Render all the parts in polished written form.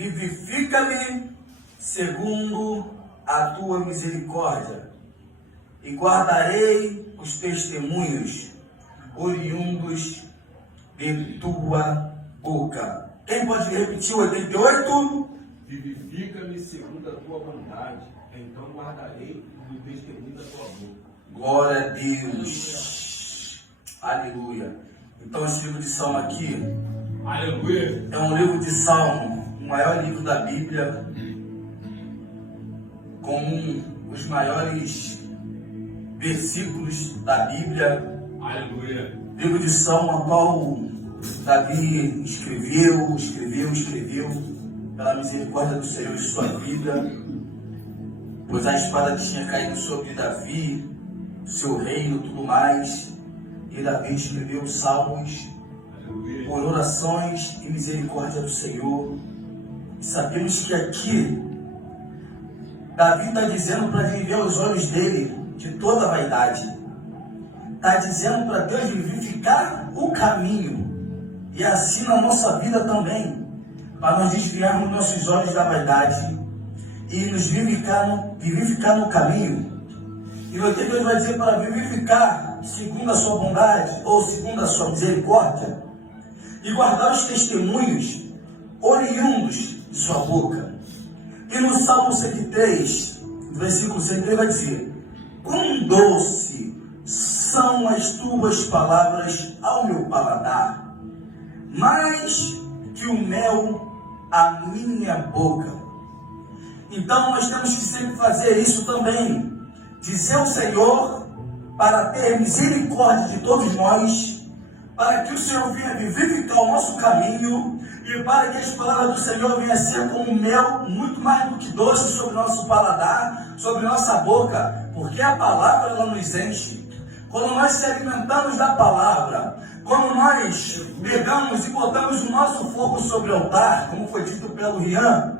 Vivifica-me segundo a tua misericórdia, e guardarei os testemunhos oriundos de tua boca. Quem pode repetir o 88? Vivifica-me segundo a tua bondade, então guardarei o testemunho da tua boca. Glória a Deus. Aleluia. Então esse livro de Salmo aqui, Aleluia, é um livro de Salmo, o maior livro da Bíblia, com os maiores versículos da Bíblia. aleluia, Livro de Salmo, a qual Davi escreveu, pela misericórdia do Senhor em sua vida, pois a espada tinha caído sobre Davi, seu reino, tudo mais, e Davi escreveu os salmos aleluia, por orações e misericórdia do Senhor. E sabemos que aqui Davi está dizendo para viver aos olhos dele de toda a vaidade. Está dizendo para Deus vivificar o caminho. E assim na nossa vida também, para nós desviarmos nossos olhos da vaidade e nos vivificar no caminho. E o que Deus vai dizer para vivificar segundo a sua bondade ou segundo a sua misericórdia e guardar os testemunhos oriundos de sua boca. E no Salmo 103, versículo 103 vai dizer: quão doce são as tuas palavras ao meu paladar, mais que o mel à minha boca. Então nós temos que sempre fazer isso também, dizer ao Senhor para ter misericórdia de todos nós, para que o Senhor venha vivificar o nosso caminho e para que as palavras do Senhor venham a ser como mel, muito mais do que doce sobre o nosso paladar, sobre nossa boca, porque a palavra ela nos enche. Quando nós se alimentamos da palavra, quando nós pegamos e botamos o nosso fogo sobre o altar, como foi dito pelo Rian,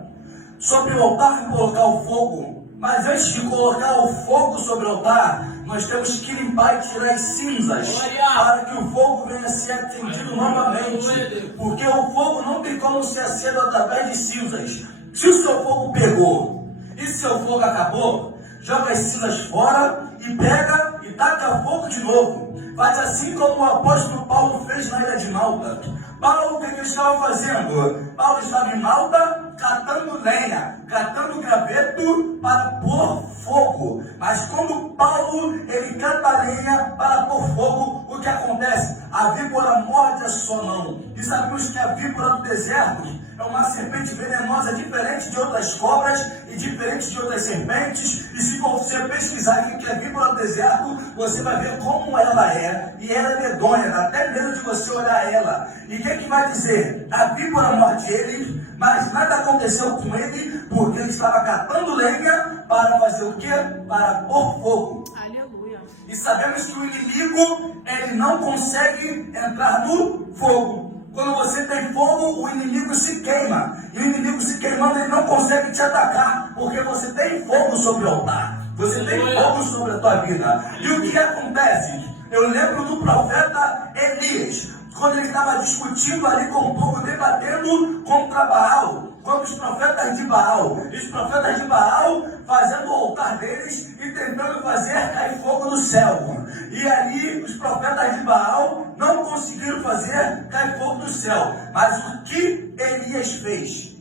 sobre o altar colocar o fogo, mas antes de colocar o fogo sobre o altar, nós temos que limpar e tirar as cinzas, para que o fogo venha a ser atendido novamente, porque o fogo não tem como ser aceso através de cinzas. Se o seu fogo pegou e se o seu fogo acabou, joga as cinzas fora e pega e taca fogo de novo. Faz assim como o apóstolo Paulo fez na ilha de Malta. Paulo, o que ele estava fazendo? Paulo estava em Malta catando lenha, catando graveto para pôr fogo. Mas quando Paulo ele cata lenha para pôr fogo, o que acontece? A víbora morde a sua mão. E sabemos que a víbora do deserto é uma serpente venenosa, diferente de outras cobras e diferente de outras serpentes. E se você pesquisar o que é víbora do deserto, você vai ver como ela é. E ela é medonha, dá até medo de você olhar ela. E o que vai dizer? A víbora morde ele, mas nada aconteceu com ele, porque ele estava catando lenha para fazer o quê? Para pôr fogo. Aleluia. E sabemos que o inimigo, ele não consegue entrar no fogo. Quando você tem fogo, o inimigo se queima. E o inimigo se queimando, ele não consegue te atacar, porque você tem fogo sobre o altar. Você tem fogo sobre a tua vida. E o que acontece? Eu lembro do profeta Elias, quando ele estava discutindo ali com o povo, debatendo contra Baal, contra os profetas de Baal. E os profetas de Baal fazendo o altar deles e tentando fazer cair fogo do céu. E ali os profetas de Baal não conseguiram fazer cair fogo do céu. Mas o que Elias fez?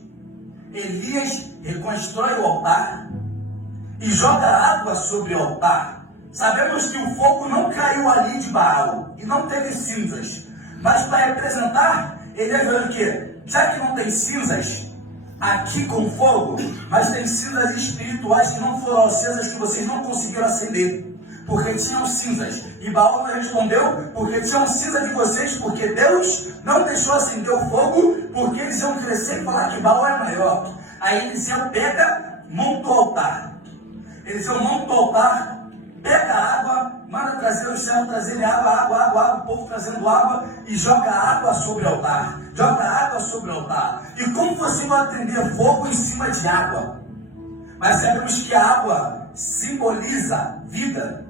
Elias reconstrói o altar e joga água sobre o altar. Sabemos que o fogo não caiu ali de Baal e não teve cinzas. Mas para representar, ele é vendo que, já que não tem cinzas aqui com fogo, mas tem cinzas espirituais que não foram acesas, que vocês não conseguiram acender, porque tinham cinzas. E Baal respondeu, porque tinham cinza de vocês, porque Deus não deixou acender o fogo, porque eles iam crescer e falar que Baal é maior. Aí Eliseu pega, monta o altar. Eliseu monta o altar, pega a água, manda trazer os servos, trazerem água, o povo trazendo água, e joga água sobre o altar. Joga água sobre o altar. E como você vai acender fogo em cima de água? Mas sabemos que a água simboliza vida.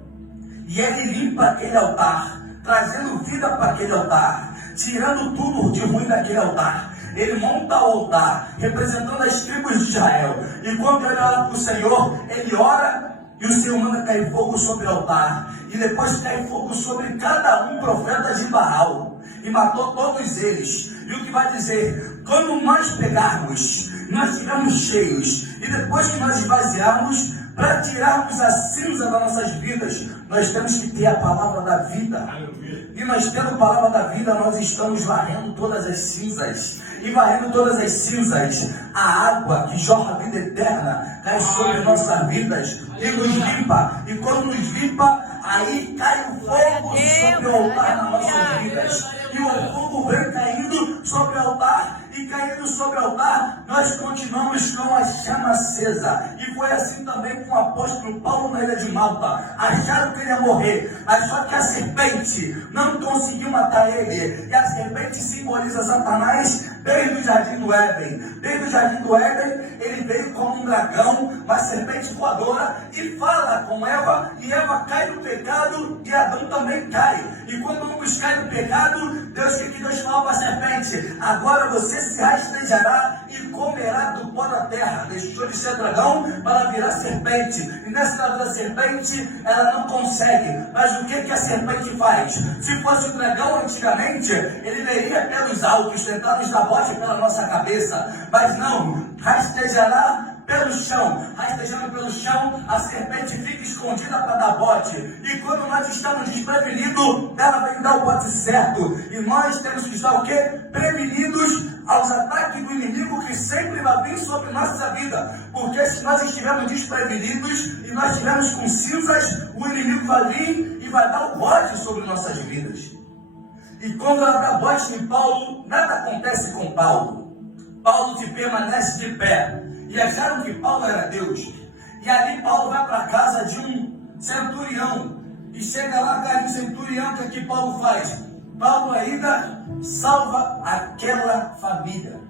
E ele limpa aquele altar, trazendo vida para aquele altar, tirando tudo de ruim daquele altar. ele monta o altar, representando as tribos de Israel. E quando ele ora para o Senhor, ele ora e o Senhor manda cair fogo sobre o altar. E depois cai fogo sobre cada um profeta de Baal. E matou todos eles. E o que vai dizer? Quando nós pegarmos, nós estivermos cheios, e depois que nós esvaziarmos, para tirarmos a cinza das nossas vidas, nós temos que ter a palavra da vida. E nós tendo a palavra da vida, nós estamos varrendo todas as cinzas. E varrendo todas as cinzas, a água que jorra a vida eterna cai sobre nossas vidas e nos limpa. E quando nos limpa, aí cai o fogo sobre o altar nas nossas vidas. E o fogo vem caindo sobre o altar. E caindo sobre o altar, nós continuamos com a chama acesa. E foi assim também com o apóstolo Paulo na ilha de Malta. Acharam que ele ia morrer, só que a serpente não conseguiu matar ele. E a serpente simboliza Satanás desde o jardim do Éden. Desde o jardim do Éden, ele veio como um dragão, uma serpente voadora, e fala com Eva, e Eva cai no pecado, e Adão também cai. E quando ambos caem no pecado, Deus fala para a serpente: agora você se rastejará e comerá do pó da terra. Deixou de ser dragão para virar serpente. E nessa da serpente, ela não consegue. Mas o que a serpente faz? Se fosse o dragão antigamente, ele veria pelos altos, tentar nos dar bote pela nossa cabeça. Mas não, rastejará pelo chão. Rastejando pelo chão, a serpente fica escondida para dar bote. E quando nós estamos desprevenidos, ela vem dar o bote certo. E nós temos que estar o quê? Prevenidos aos ataques do inimigo que sempre vai vir sobre nossa vida. Porque se nós estivermos desprevenidos e nós estivermos com cinzas, o inimigo vai vir e vai dar o bote sobre nossas vidas. E quando ela dá bote em Paulo, nada acontece com Paulo. Paulo se permanece de pé. E acharam que Paulo era Deus. E ali Paulo vai para a casa de um centurião. E chega lá, cara, de centurião, que aqui Paulo faz? Paulo ainda salva aquela família.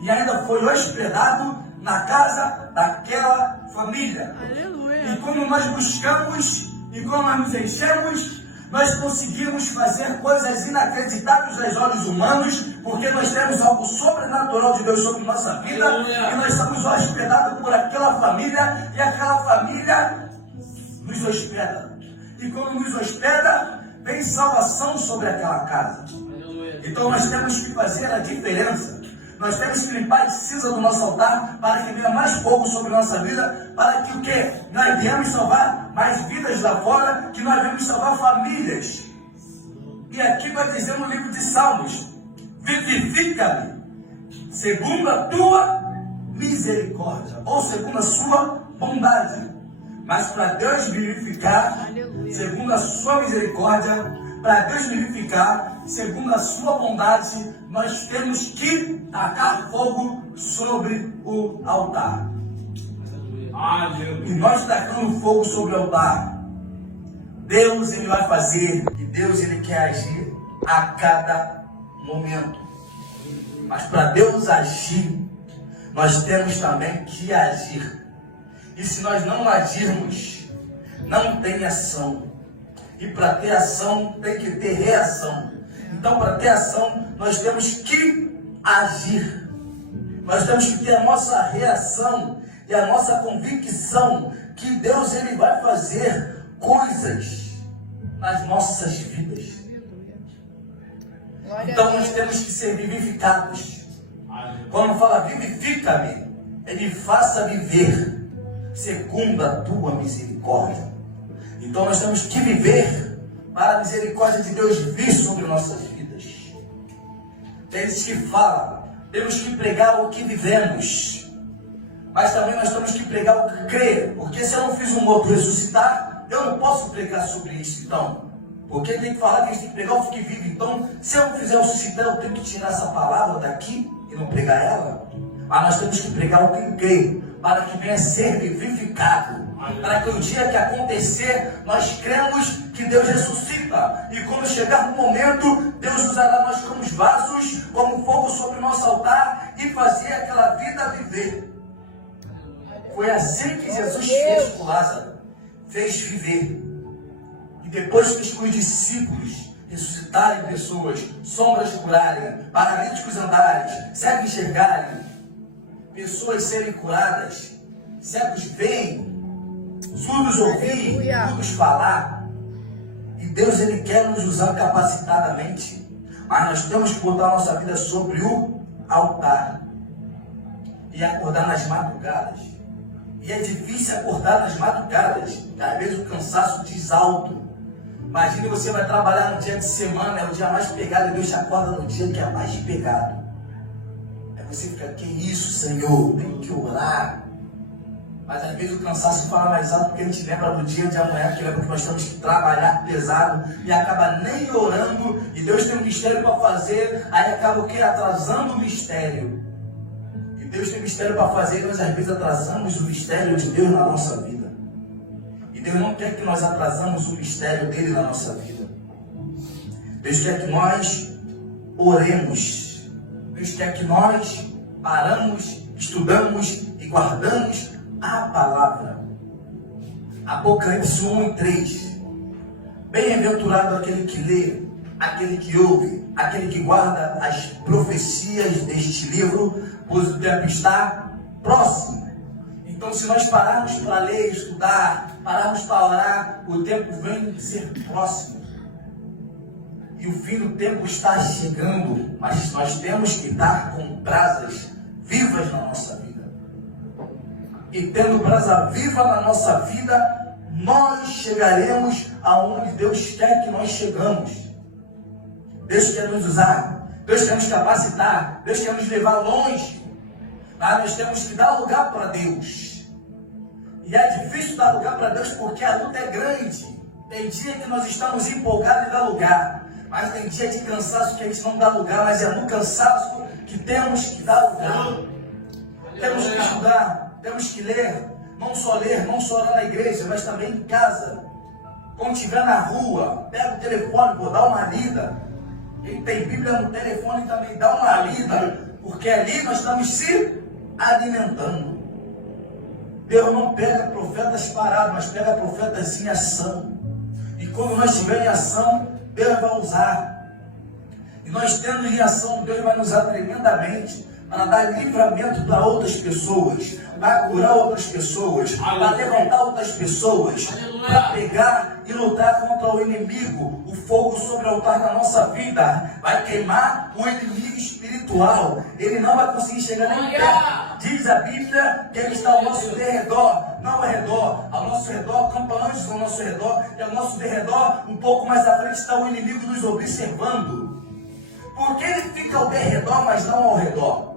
E ainda foi hospedado na casa daquela família. Aleluia. E quando nós buscamos, e quando nós nos enchemos, nós conseguimos fazer coisas inacreditáveis aos olhos humanos, porque nós temos algo sobrenatural de Deus sobre nossa vida. E nós somos hospedados por aquela família, e aquela família nos hospeda. E quando nos hospeda, vem salvação sobre aquela casa. Então nós temos que fazer a diferença. Nós temos que limpar a cinza do nosso altar para que venha mais fogo sobre nossa vida, para que o quê? Nós viemos salvar mais vidas lá fora, que nós viemos salvar famílias. E aqui vai dizer no livro de Salmos: vivifica-me segundo a tua misericórdia, ou segundo a sua bondade. Mas para Deus vivificar, segundo a sua misericórdia, para Deus vivificar, segundo a sua bondade, nós temos que tacar fogo sobre o altar. E nós tacando fogo sobre o altar, Deus ele vai fazer, e Deus ele quer agir a cada momento. Mas para Deus agir, nós temos também que agir. E se nós não agirmos, não tem ação. E para ter ação, tem que ter reação. Então, para ter ação, nós temos que agir. Nós temos que ter a nossa reação e a nossa convicção que Deus ele vai fazer coisas nas nossas vidas. Então, nós temos que ser vivificados. Quando fala vivifica-me, ele faça viver segundo a tua misericórdia. Então nós temos que viver para a misericórdia de Deus vir sobre nossas vidas. Tem gente que fala, temos que pregar o que vivemos, mas também nós temos que pregar o que crer, porque se eu não fiz um morto ressuscitar, eu não posso pregar sobre isso. Então, porque tem que falar que a gente tem que pregar o que vive. Então, se eu não fizer o ressuscitar, eu tenho que tirar essa palavra daqui e não pregar ela. Mas nós temos que pregar o que crê, para que venha ser vivificado. Para que o dia que acontecer, nós cremos que Deus ressuscita. E quando chegar o momento, Deus usará nós como vasos, como fogo sobre o nosso altar, e fazer aquela vida viver. Foi assim que Jesus fez com Lázaro. Fez viver. E depois fez com os discípulos. ressuscitarem pessoas, sombras curarem, paralíticos andarem, cegos enxergarem, pessoas serem curadas, cegos veem, surdos ouvirem, mudos falar. E Deus, Ele quer nos usar capacitadamente, mas nós temos que botar a nossa vida sobre o altar e acordar nas madrugadas. E é difícil acordar nas madrugadas, porque às vezes o cansaço diz alto. Imagine, você vai trabalhar no dia de semana, é o dia mais pegado, e Deus te acorda no dia que é mais pegado. Aí você fica, que isso, Senhor, tem que orar. Mas às vezes o cansaço fala mais alto, porque a gente lembra do dia de amanhã, que lembra que nós temos que trabalhar pesado e acaba nem orando, e Deus tem um mistério para fazer, aí acaba o quê? Atrasando o mistério. E Deus tem mistério para fazer, e nós às vezes atrasamos o mistério de Deus na nossa vida. E Deus não quer que nós atrasamos o mistério dele na nossa vida. Deus quer que nós oremos. Deus quer que nós paramos, estudamos e guardamos a palavra. Apocalipse 1:3. Bem-aventurado aquele que lê, aquele que ouve, aquele que guarda as profecias deste livro, pois o tempo está próximo. Então, se nós pararmos para ler, estudar, pararmos para orar, o tempo vem ser próximo. E o fim do tempo está chegando, mas nós temos que estar com brasas vivas na nossa vida. E tendo brasa viva na nossa vida, nós chegaremos aonde Deus quer que nós chegamos. Deus quer nos usar, Deus quer nos capacitar, Deus quer nos levar longe. Mas nós temos que dar lugar para Deus. E é difícil dar lugar para Deus porque a luta é grande. Tem dia que nós estamos empolgados em dar lugar, mas tem dia de cansaço que a gente não dá lugar, mas é no cansaço que temos que dar lugar. Temos que estudar, temos que ler, não só orar na igreja, mas também em casa. Quando estiver na rua, pega o telefone, vou dar uma lida. Quem tem Bíblia no telefone também dá uma lida, porque ali nós estamos se alimentando. Deus não pega profetas parados, mas pega profetas em ação. E quando nós estivermos em ação, Deus vai usar. E nós tendo em ação, Deus vai nos usar tremendamente para dar livramento para outras pessoas, para curar outras pessoas, para levantar outras pessoas, para pegar e lutar contra o inimigo. O fogo sobre o altar da nossa vida vai queimar o inimigo espiritual. Ele não vai conseguir chegar nem perto. Diz a Bíblia que ele está ao nosso derredor, não ao redor, ao nosso redor, campantes ao nosso redor, e ao nosso derredor, um pouco mais à frente, está o inimigo nos observando. Por que ele fica ao derredor, mas não ao redor?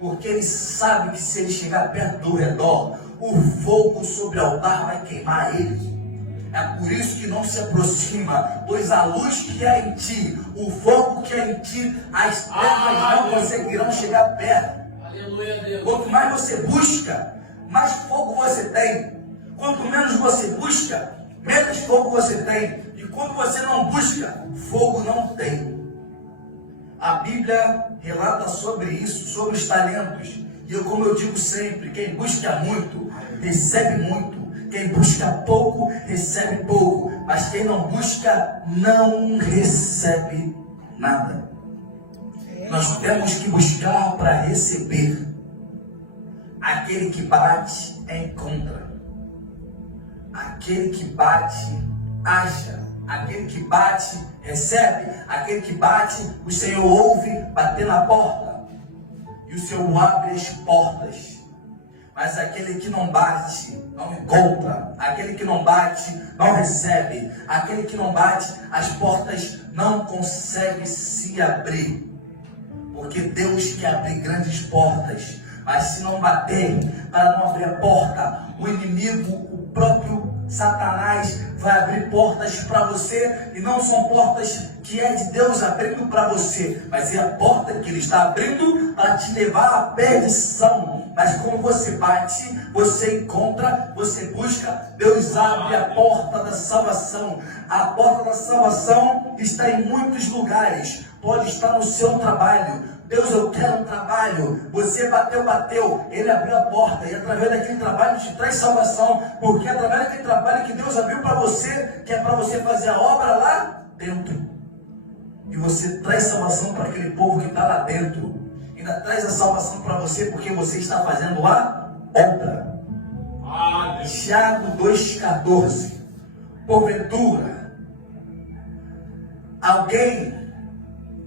Porque ele sabe que se ele chegar perto do redor, o fogo sobre o altar vai queimar ele. É por isso que não se aproxima, pois a luz que é em ti, o fogo que é em ti, as trevas não conseguirão chegar perto. Aleluia, Deus. Quanto mais você busca, mais fogo você tem. Quanto menos você busca, menos fogo você tem. E quando você não busca, fogo não tem. A Bíblia relata sobre isso, sobre os talentos. E como eu digo sempre, quem busca muito, recebe muito. Quem busca pouco, recebe pouco. Mas quem não busca, não recebe nada. Nós temos que buscar para receber. Aquele que bate, encontra. Aquele que bate, acha. Aquele que bate, recebe. Aquele que bate, o Senhor ouve bater na porta. E o Senhor abre as portas. Mas aquele que não bate, não encontra. Aquele que não bate, não recebe. Aquele que não bate, as portas não conseguem se abrir. Porque Deus quer abrir grandes portas. Mas se não bater, para não abrir a porta, o inimigo, o próprio Satanás, vai abrir portas para você. E não são portas que é de Deus abrindo para você, mas é a porta que Ele está abrindo para te levar à perdição. Mas como você bate, você encontra, você busca, Deus abre a porta da salvação. A porta da salvação está em muitos lugares. Pode estar no seu trabalho. Deus, eu quero um trabalho. Você bateu, Ele abriu a porta. E através daquele trabalho te traz salvação. Porque é através daquele trabalho que Deus abriu para você, que é para você fazer a obra lá dentro. E você traz salvação para aquele povo que está lá dentro. Ainda traz a salvação para você porque você está fazendo a obra. Tiago 2,14. Porventura, alguém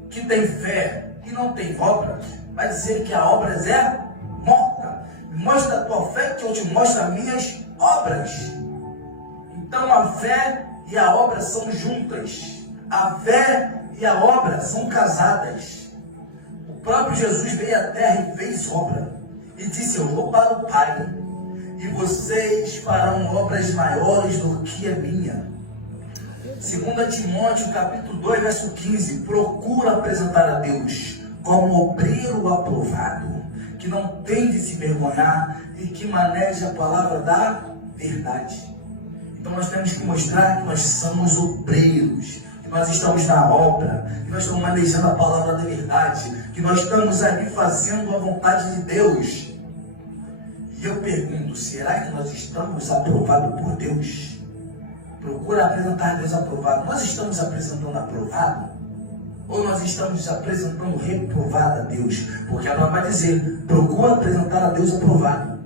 que tem fé e não tem obras, vai dizer que a obras é morta. Mostra a tua fé que eu te mostro as minhas obras. Então a fé e a obra são juntas. A fé e a obra são casadas. O próprio Jesus veio à terra e fez obra. E disse, eu vou para o Pai. E vocês farão obras maiores do que a minha. 2 Timóteo capítulo 2, verso 15. Procura apresentar a Deus como obreiro aprovado, que não tem de se vergonhar e que maneja a palavra da verdade. Então nós temos que mostrar que nós somos obreiros, que nós estamos na obra, que nós estamos manejando a palavra da verdade, que nós estamos ali fazendo a vontade de Deus. E eu pergunto, será que nós estamos aprovados por Deus? Procura apresentar a Deus aprovado. Nós estamos apresentando aprovado? Ou nós estamos apresentando reprovado a Deus? Porque a palavra vai dizer, procura apresentar a Deus aprovado.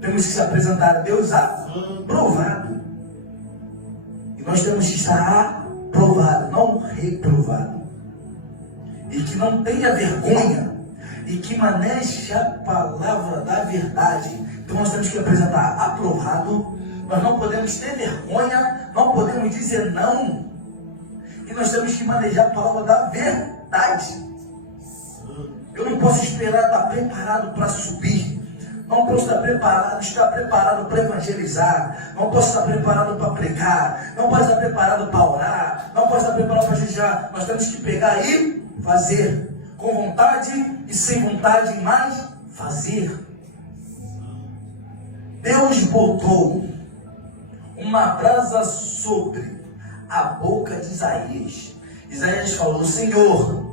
Temos que se apresentar a Deus aprovado. E nós temos que estar aprovado, não reprovado. E que não tenha vergonha. E que maneje a palavra da verdade. Então nós temos que apresentar aprovado. Nós não podemos ter vergonha. Não podemos dizer não. E nós temos que manejar a palavra da verdade. Eu não posso esperar estar preparado para subir. Não posso estar preparado para evangelizar. Não posso estar preparado para pregar. Não posso estar preparado para orar. Não posso estar preparado para jejuar. Nós temos que pegar e fazer. Com vontade e sem vontade, mas fazer. Deus botou uma brasa sobre a boca de Isaías. Isaías falou, Senhor,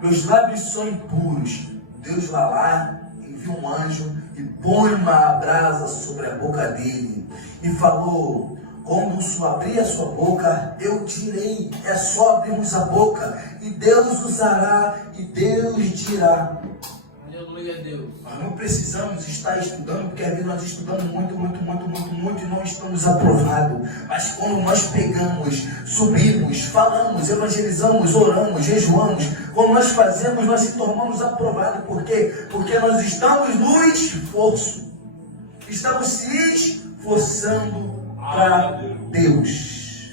meus lábios são impuros. Deus vai lá, envia um anjo e põe uma brasa sobre a boca dele. E falou, quando abrir a sua boca, eu direi. É só abrirmos a boca. E Deus usará e Deus dirá. Aleluia, Deus. Nós não precisamos estar estudando, porque às vezes nós estudamos muito e não estamos aprovados. Mas quando nós pegamos, subimos, falamos, evangelizamos, oramos, jejuamos, quando nós fazemos, nós se tornamos aprovados. Por quê? Porque nós estamos no esforço. Estamos se esforçando para Deus.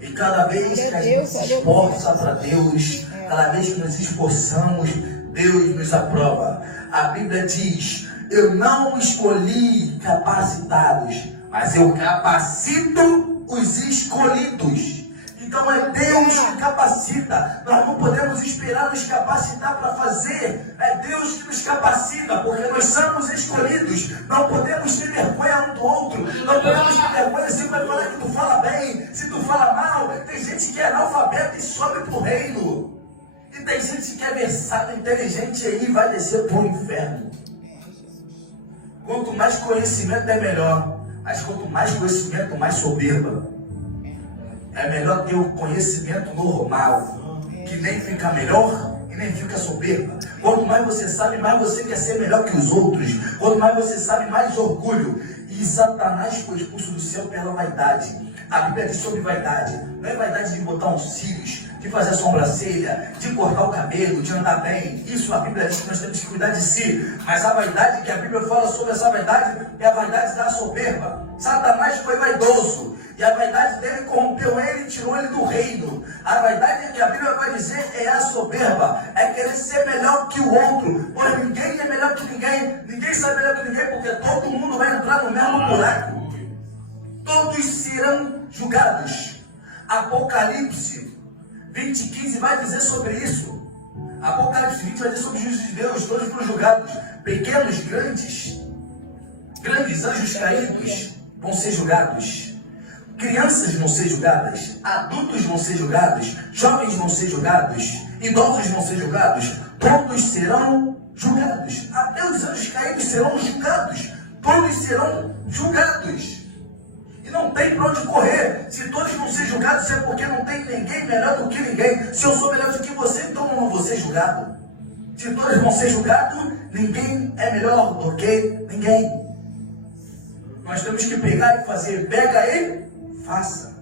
E cada vez que a gente se esforça para Deus, cada vez que nos esforçamos, Deus nos aprova. A Bíblia diz, eu não escolhi capacitados, mas eu capacito os escolhidos. Então é Deus que capacita. Nós não podemos esperar nos capacitar para fazer. É Deus que nos capacita, porque nós somos escolhidos. Não podemos ter vergonha um do outro. Não podemos ter vergonha se vai falar que tu fala bem, se tu fala mal. Tem gente que é analfabeta e sobe para o reino. E tem gente que é versada, inteligente aí e vai descer para o inferno. Quanto mais conhecimento é melhor. Mas quanto mais conhecimento, mais soberba. É melhor ter o conhecimento normal, que nem fica melhor e nem fica soberba. Quanto mais você sabe, mais você quer ser melhor que os outros. Quanto mais você sabe, mais orgulho. E Satanás foi expulso do céu pela vaidade. A Bíblia diz sobre vaidade. Não é vaidade de botar uns cílios, de fazer a sobrancelha, de cortar o cabelo, de andar bem. Isso a Bíblia diz que nós temos que cuidar de si. Mas a vaidade que a Bíblia fala sobre essa vaidade é a vaidade da soberba. Satanás foi vaidoso. E a vaidade dele corrompeu ele e tirou ele do reino. A vaidade que a Bíblia vai dizer é a soberba. É querer ser melhor que o outro. Pois ninguém é melhor que ninguém. Ninguém sabe melhor que ninguém, porque todo mundo vai entrar no mesmo buraco. Todos serão julgados. Apocalipse 20:15 vai dizer sobre isso. Apocalipse 20 vai dizer sobre os juízes de Deus. Todos foram julgados. Pequenos, grandes anjos caídos vão ser julgados. Crianças vão ser julgadas, adultos vão ser julgados, jovens vão ser julgados, idosos vão ser julgados, todos serão julgados. Até os anjos caídos serão julgados, todos serão julgados. E não tem para onde correr. Se todos vão ser julgados, é porque não tem ninguém melhor do que ninguém. Se eu sou melhor do que você, então eu não vou ser julgado. Se todos vão ser julgados, ninguém é melhor do que ninguém. Nós temos que pegar e fazer. Pega aí, faça.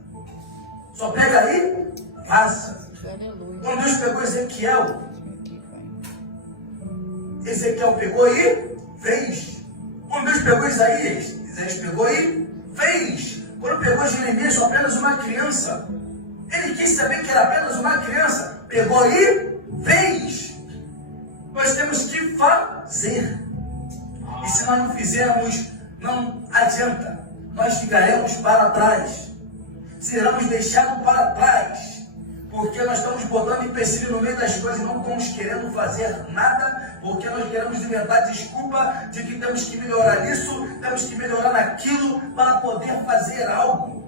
Só pega aí, faça. Quando Deus pegou Ezequiel pegou e fez. Quando Deus pegou Isaías pegou e fez. Quando pegou Jeremias, só apenas uma criança, ele quis saber que era apenas uma criança, pegou e fez. Nós temos que fazer. E se nós não fizermos, não adianta. Nós ficaremos para trás. Seremos deixados para trás. Porque nós estamos botando empecilho no meio das coisas e não estamos querendo fazer nada, porque nós queremos inventar desculpa de que temos que melhorar nisso, temos que melhorar naquilo para poder fazer algo.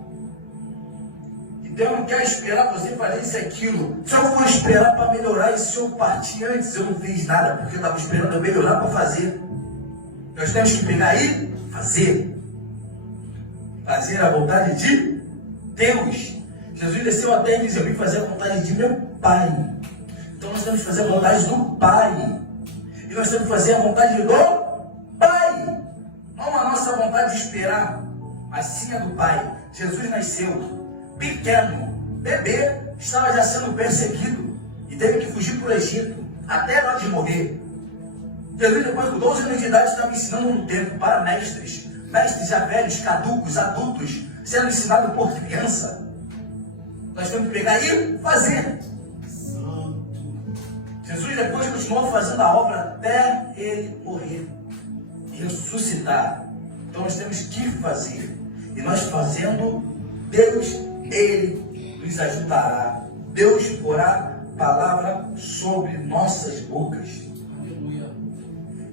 E Deus não quer esperar você fazer isso e aquilo. Se eu vou esperar para melhorar e se eu partir antes, eu não fiz nada, porque eu estava esperando eu melhorar para fazer. Nós temos que pegar e fazer. Fazer a vontade de Deus. Jesus desceu à terra e disse: eu vim fazer a vontade de meu Pai. Então nós temos que fazer a vontade do Pai. E nós temos que fazer a vontade do Pai. Não a nossa vontade de esperar, mas sim a do Pai. Jesus nasceu pequeno, bebê, estava já sendo perseguido e teve que fugir para o Egito, até lá de morrer. Jesus, depois com 12 anos de idade, estava ensinando um tempo para mestres já velhos, caducos, adultos, sendo ensinado por criança. Nós temos que pegar e fazer. Jesus depois continuou fazendo a obra até ele morrer e ressuscitar. Então nós temos que fazer. E nós fazendo, Deus, Ele nos ajudará. Deus porá palavra sobre nossas bocas. Aleluia.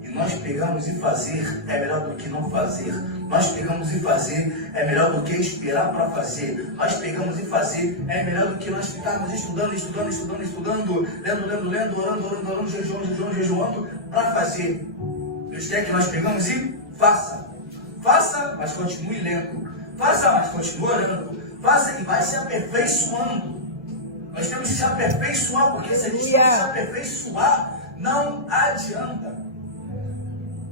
E nós pegamos e fazer é melhor do que não fazer. Nós pegamos e fazer é melhor do que esperar para fazer. Nós pegamos e fazer é melhor do que nós ficarmos estudando, lendo, orando, jejuando para fazer. Deus quer que nós pegamos e faça. Faça, mas continue lendo. Faça, mas continue orando. Faça e vai se aperfeiçoando. Nós temos que se aperfeiçoar, porque se a gente não se aperfeiçoar, não adianta.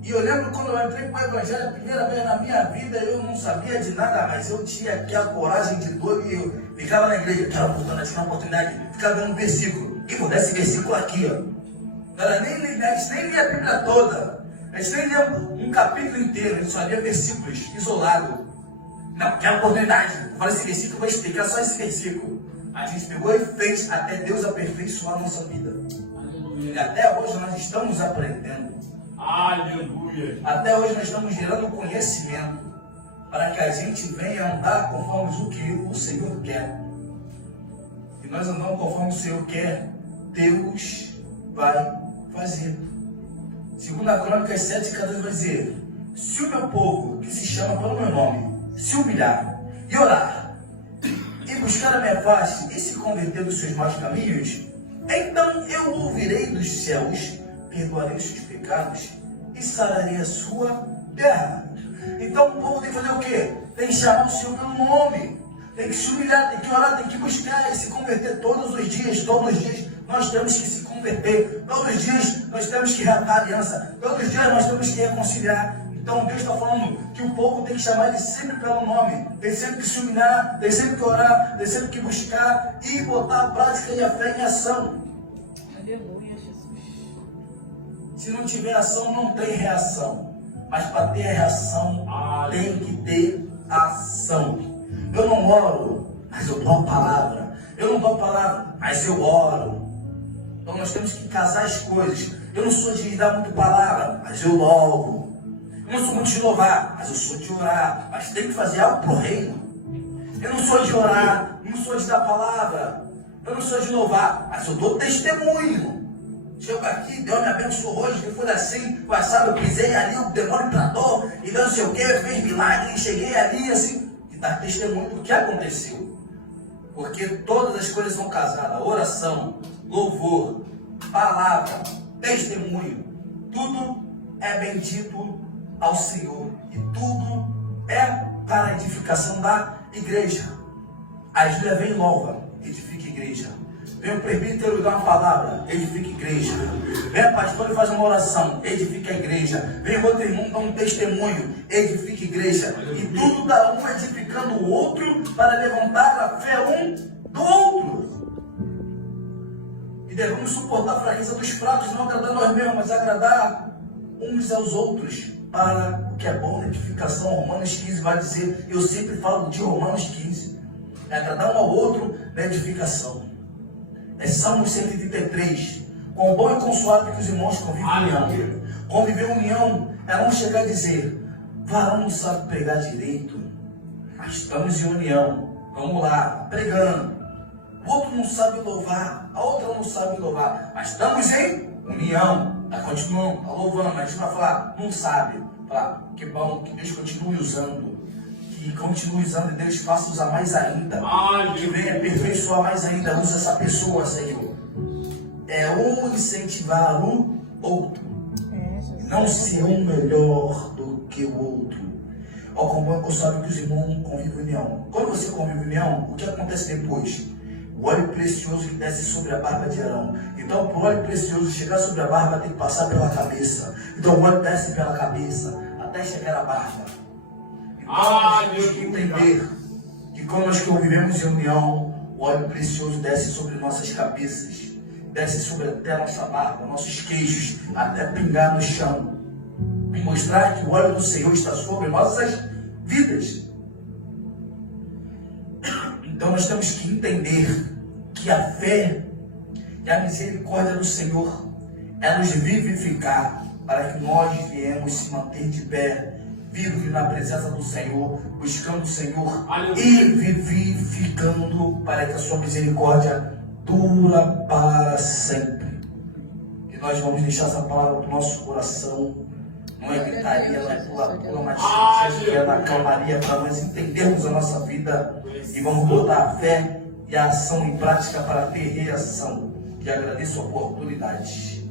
E eu lembro quando eu entrei para o Evangelho a primeira vez na minha vida, eu não sabia de nada, mas eu tinha aquela coragem de dor e eu ficava na igreja, tinha uma oportunidade, ficava dando um versículo. E vou dar esse versículo aqui, ó. A gente nem lia a Bíblia toda, a gente nem lia um capítulo inteiro, a gente só lia versículos isolados. Não, que é uma oportunidade. Fala esse versículo, eu vou explicar só esse versículo. A gente pegou e fez até Deus aperfeiçoar a nossa vida. Aleluia. E até hoje nós estamos aprendendo. Aleluia. Até hoje nós estamos gerando conhecimento para que a gente venha andar conforme o que o Senhor quer. E nós andamos conforme o Senhor quer, Deus vai fazer. Segundo a Crônicas 7:14 vai dizer: se o meu povo, que se chama pelo meu nome, se humilhar e orar, e buscar a minha face, e se converter dos seus maus caminhos, então eu ouvirei dos céus, perdoarei os seus pecados e sararei a sua terra. Então o povo tem que fazer o quê? Tem que chamar o Senhor pelo nome, tem que se humilhar, tem que orar, tem que buscar e se converter todos os dias. Nós temos que se converter, todos os dias nós temos que reatar a aliança, todos os dias nós temos que reconciliar. Então Deus está falando que o povo tem que chamar Ele sempre pelo nome, tem sempre que se humilhar, tem sempre que orar, tem sempre que buscar e botar a prática e a fé em ação. Aleluia, Jesus. Se não tiver ação, não tem reação. Mas para ter reação, tem que ter ação. Eu não oro, mas eu dou a palavra. Eu não dou a palavra, mas eu oro. Então nós temos que casar as coisas. Eu não sou de dar muito palavra, mas eu louvo. Eu não sou muito de louvar, mas eu sou de orar. Mas tem que fazer algo para o reino. Eu não sou de orar, não sou de dar palavra. Eu não sou de louvar, mas eu dou testemunho. Chego aqui, Deus me abençoou hoje, que foi assim, passado eu pisei ali, o demônio entrou, e não sei o que, fez milagre, e cheguei ali assim, e dar testemunho do que aconteceu. Porque todas as coisas são casadas, oração, louvor, palavra, testemunho, tudo é bendito ao Senhor, e tudo é para a edificação da igreja. A Júlia vem nova, edifica a igreja. Vem o presbítero e dá uma palavra, edifica a igreja. Vem a pastora e faz uma oração, edifica a igreja. Vem outro irmão e dá um testemunho, edifica a igreja. E tudo dá um edificando o outro para levantar a fé um do outro. E devemos suportar a fraqueza dos fracos, não agradar nós mesmos, mas agradar uns aos outros, para o que é bom na edificação. Romanos 15 vai dizer, eu sempre falo de Romanos 15, é agradar um ao outro na edificação. É Salmos 133, com bom e com suave que os irmãos convivem em união. Conviver em união é não chegar a dizer, varão não sabe pregar direito, mas estamos em união, vamos lá, pregando. O outro não sabe louvar, a outra não sabe louvar, mas estamos em união. Aí continuamos, tá louvando, mas a gente vai falar, não sabe. Falar, que bom, que Deus continue usando. Que continue usando e Deus faça usar mais ainda. Que venha aperfeiçoar mais ainda. Usa essa pessoa, Senhor. É um incentivar o outro. Não ser um melhor do que o outro. Ó, como é que eu sabe que os irmãos convivem em união? Quando você convive em união, o que acontece depois? O óleo precioso que desce sobre a barba de Arão. Então, para o óleo precioso chegar sobre a barba, tem que passar pela cabeça. Então, o óleo desce pela cabeça até chegar à barba. Então, nós temos que entender que quando nós convivemos em união, o óleo precioso desce sobre nossas cabeças, desce sobre até a nossa barba, nossos queixos, até pingar no chão. E mostrar que o óleo do Senhor está sobre nossas vidas. Então nós temos que entender que a fé e a misericórdia do Senhor é nos vivificar para que nós viemos se manter de pé, vivos na presença do Senhor, buscando o Senhor e vivificando para que a sua misericórdia dura para sempre. E nós vamos deixar essa palavra do nosso coração. Não é gritaria, não é pula-pula, mas é na calmaria para nós entendermos a nossa vida e vamos botar a fé e a ação em prática para ter reação. E agradeço a oportunidade.